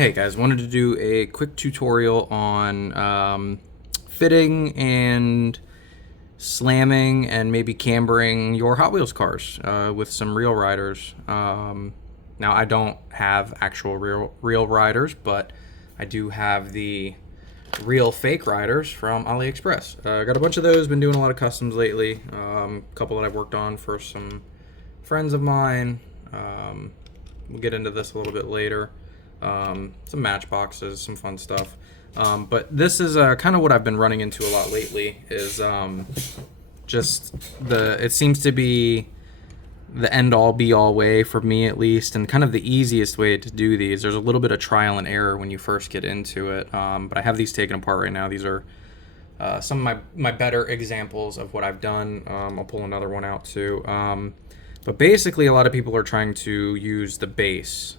Hey guys, wanted to do a quick tutorial on fitting and slamming and maybe cambering your Hot Wheels cars with some real riders. Now I don't have actual real riders, but I do have the real fake riders from AliExpress. I got a bunch of those, been doing a lot of customs lately. A couple that I've worked on for some friends of mine. We'll get into this a little bit later. Some matchboxes, some fun stuff. But this is kind of what I've been running into a lot lately is just it seems to be the end all be all way for me at least, and kind of the easiest way to do these. There's a little bit of trial and error when you first get into it, but I have these taken apart right now. These are some of my better examples of what I've done. I'll pull another one out too. But basically, a lot of people are trying to use the base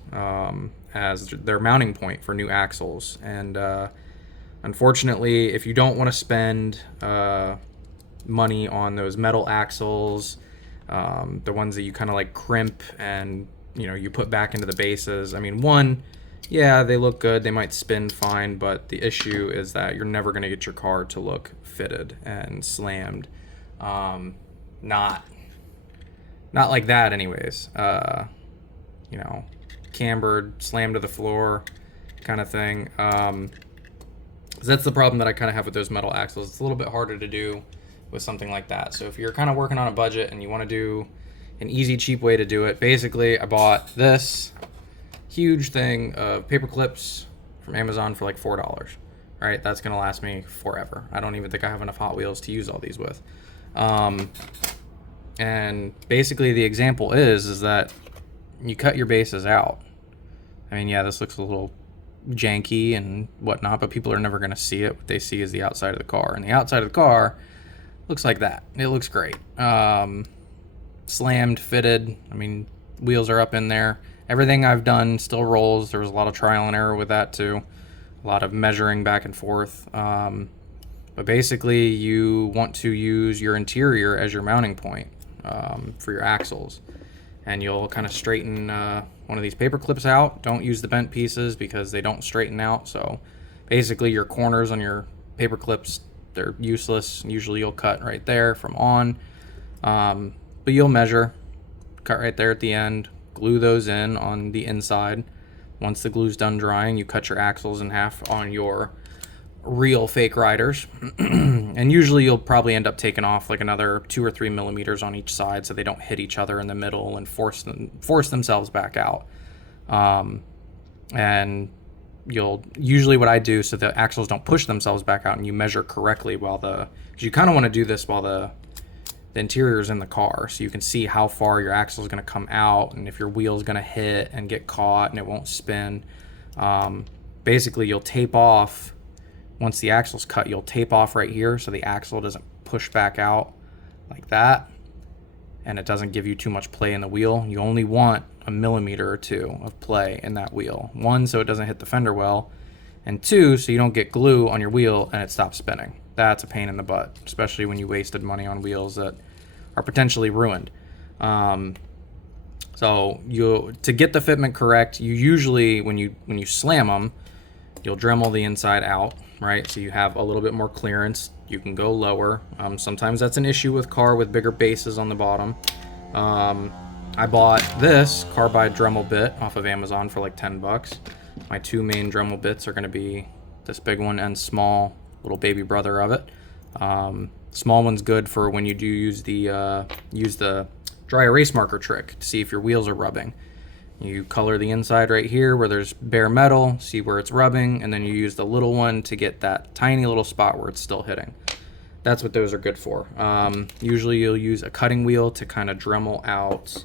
as their mounting point for new axles. And unfortunately, if you don't want to spend money on those metal axles, the ones that you kind of like crimp and you put back into the bases. I mean, yeah, they look good, they might spin fine, but the issue is that you're never going to get your car to look fitted and slammed. Not like that anyways. Cambered, slammed to the floor kind of thing. That's the problem that I kind of have with those metal axles. It's a little bit harder to do with something like that. So if you're kind of working on a budget and you want to do an easy, cheap way to do it, basically I bought this huge thing of paper clips from Amazon for like $4. Right? That's going to last me forever. I don't even think I have enough Hot Wheels to use all these with. And basically the example is that you cut your bases out. I mean, yeah, this looks a little janky and whatnot, but people are never going to see it. What they see is the outside of the car. And the outside of the car looks like that. It looks great. Slammed, fitted. I mean, wheels are up in there. Everything I've done still rolls. There was a lot of trial and error with that too. A lot of measuring back and forth. But basically, you want to use your interior as your mounting point for your axles. And you'll kind of straighten one of these paper clips out. Don't use the bent pieces because they don't straighten out. So basically, your corners on your paper clips, they're useless. Usually you'll cut right there from on. But you'll measure, cut right there at the end, glue those in on the inside. Once the glue's done drying, you cut your axles in half on your real fake riders. And usually you'll probably end up taking off like another 2 or 3 millimeters on each side so they don't hit each other in the middle and force themselves back out. And you'll usually, what I do so the axles don't push themselves back out, and you measure correctly because you kind of want to do this while the interior is in the car, so you can see how far your axle is going to come out and if your wheel is going to hit and get caught and it won't spin. Basically, you'll tape off. Once the axle's cut, you'll tape off right here so the axle doesn't push back out like that, and it doesn't give you too much play in the wheel. You only want a millimeter or two of play in that wheel. 1, so it doesn't hit the fender well, and 2, so you don't get glue on your wheel and it stops spinning. That's a pain in the butt, especially when you wasted money on wheels that are potentially ruined. So to get the fitment correct, you usually, when you slam them, you'll Dremel the inside out, right? So you have a little bit more clearance. You can go lower. Sometimes that's an issue with car with bigger bases on the bottom. I bought this carbide Dremel bit off of Amazon for like $10. My 2 main Dremel bits are going to be this big one and small little baby brother of it. Small one's good for when you do use the dry erase marker trick to see if your wheels are rubbing. You color the inside right here where there's bare metal, see where it's rubbing, and then you use the little one to get that tiny little spot where it's still hitting. That's what those are good for. Usually you'll use a cutting wheel to kind of Dremel out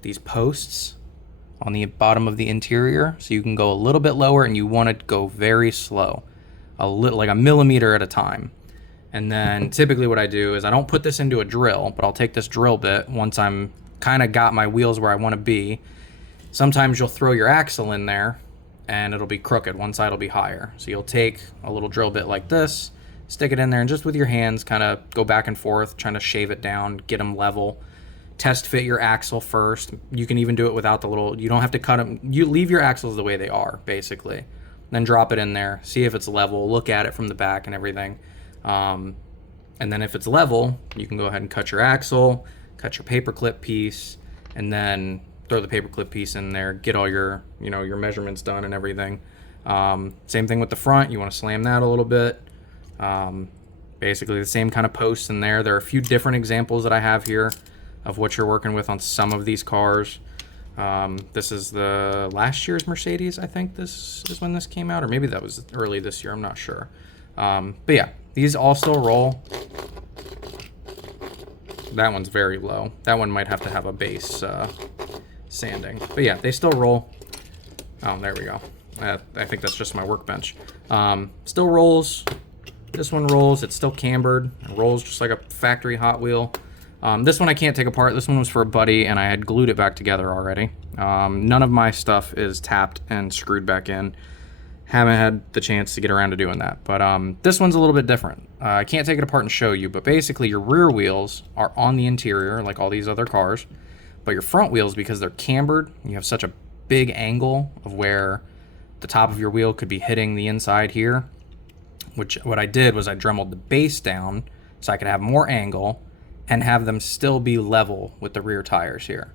these posts on the bottom of the interior, so you can go a little bit lower, and you want to go very slow, like a millimeter at a time. And then typically what I do is I don't put this into a drill, but I'll take this drill bit once I'm kind of got my wheels where I want to be. Sometimes you'll throw your axle in there and it'll be crooked. One side will be higher. So you'll take a little drill bit like this, stick it in there, and just with your hands kind of go back and forth, trying to shave it down, get them level. test fit your axle first. You can even do it without the little, you don't have to cut them. You leave your axles the way they are, basically. Then drop it in there, see if it's level, look at it from the back and everything. And then if it's level, you can go ahead and cut your axle, cut your paperclip piece, and then throw the paperclip piece in there, get all your, your measurements done and everything. Same thing with the front. You want to slam that a little bit. Basically the same kind of posts in there. There are a few different examples that I have here of what you're working with on some of these cars. This is the last year's Mercedes. I think this is when this came out, or maybe that was early this year. I'm not sure. But yeah, these all still roll. That one's very low. That one might have to have a base sanding. But yeah, they still roll. Oh, there we go. I think that's just my workbench. Still rolls. This one rolls. It's still cambered. It rolls just like a factory Hot Wheel. This one I can't take apart. This one was for a buddy, and I had glued it back together already. None of my stuff is tapped and screwed back in. Haven't had the chance to get around to doing that. But this one's a little bit different. I can't take it apart and show you, but basically your rear wheels are on the interior like all these other cars. But your front wheels, because they're cambered, you have such a big angle of where the top of your wheel could be hitting the inside here. What I did was I dremeled the base down so I could have more angle and have them still be level with the rear tires here.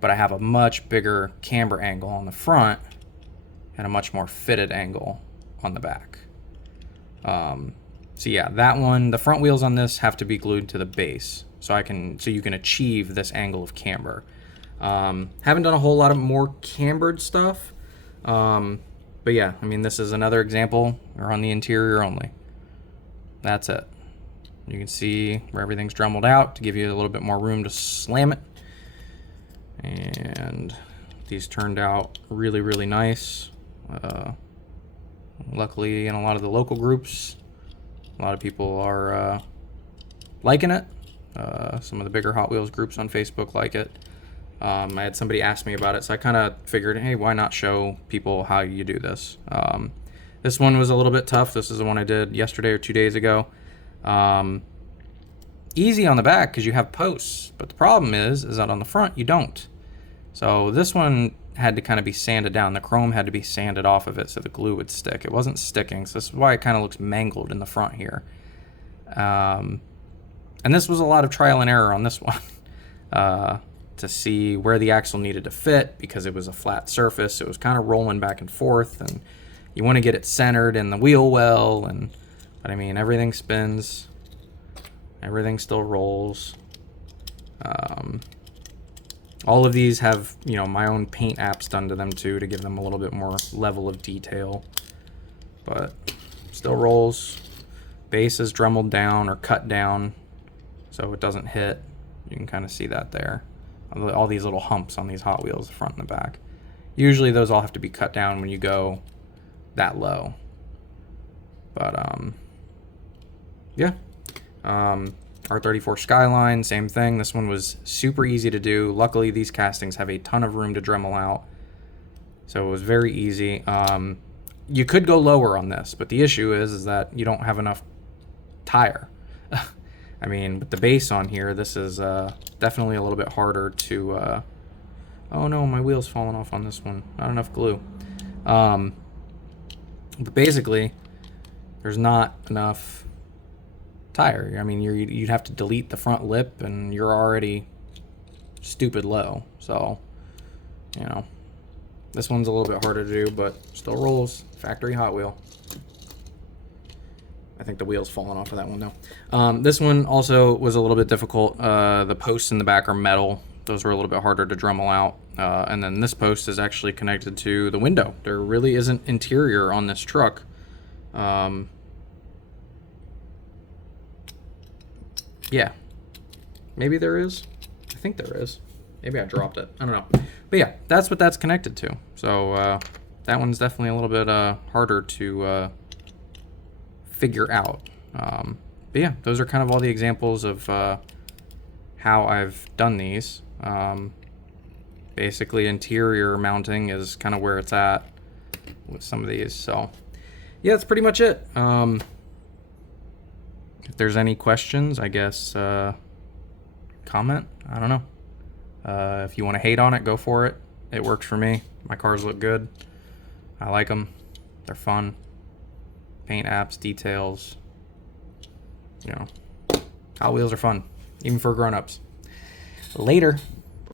But I have a much bigger camber angle on the front and a much more fitted angle on the back. So yeah, that one, the front wheels on this have to be glued to the base so you can achieve this angle of camber. Haven't done a whole lot of more cambered stuff. But yeah, I mean, this is another example. We're on the interior only. That's it. You can see where everything's dremeled out to give you a little bit more room to slam it. And these turned out really, really nice. Luckily, in a lot of the local groups, a lot of people are liking it. Some of the bigger Hot Wheels groups on Facebook like it. I had somebody ask me about it, so I kind of figured, hey, why not show people how you do this? This one was a little bit tough. This is the one I did yesterday or 2 days ago. Easy on the back because you have posts, but the problem is that on the front you don't. So this one had to kind of be sanded down. The chrome had to be sanded off of it so the glue would stick. It wasn't sticking, so this is why it kind of looks mangled in the front here. And this was a lot of trial and error on this one. To see where the axle needed to fit because it was a flat surface. It was kind of rolling back and forth, and you want to get it centered in the wheel well. But I mean, everything spins, everything still rolls. All of these have, my own paint apps done to them too to give them a little bit more level of detail. But still rolls. Base is dremeled down or cut down so it doesn't hit. You can kind of see that there. All these little humps on these Hot Wheels, the front and the back. Usually those all have to be cut down when you go that low. But yeah. R34 Skyline, same thing. This one was super easy to do. Luckily these castings have a ton of room to dremel out, so it was very easy. You could go lower on this, but the issue is that you don't have enough tire. I mean, with the base on here, this is definitely a little bit harder to... oh no, my wheel's falling off on this one. Not enough glue. But basically, there's not enough tire. I mean, you'd have to delete the front lip, and you're already stupid low. So, this one's a little bit harder to do, but still rolls. Factory Hot Wheel. I think the wheel's falling off of that one though. This one also was a little bit difficult. The posts in the back are metal. Those were a little bit harder to dremel out. And then this post is actually connected to the window. There really isn't interior on this truck. Yeah, maybe there is. I think there is. Maybe I dropped it. I don't know. But yeah, that's what that's connected to. So that one's definitely a little bit harder to figure out. But yeah, those are kind of all the examples of how I've done these. Basically, interior mounting is kind of where it's at with some of these. So yeah, that's pretty much it. If there's any questions, I guess comment. I don't know. If you want to hate on it, go for it. It works for me. My cars look good. I like them. They're fun. Paint apps, details. You know, Hot Wheels are fun, even for grown-ups. Later.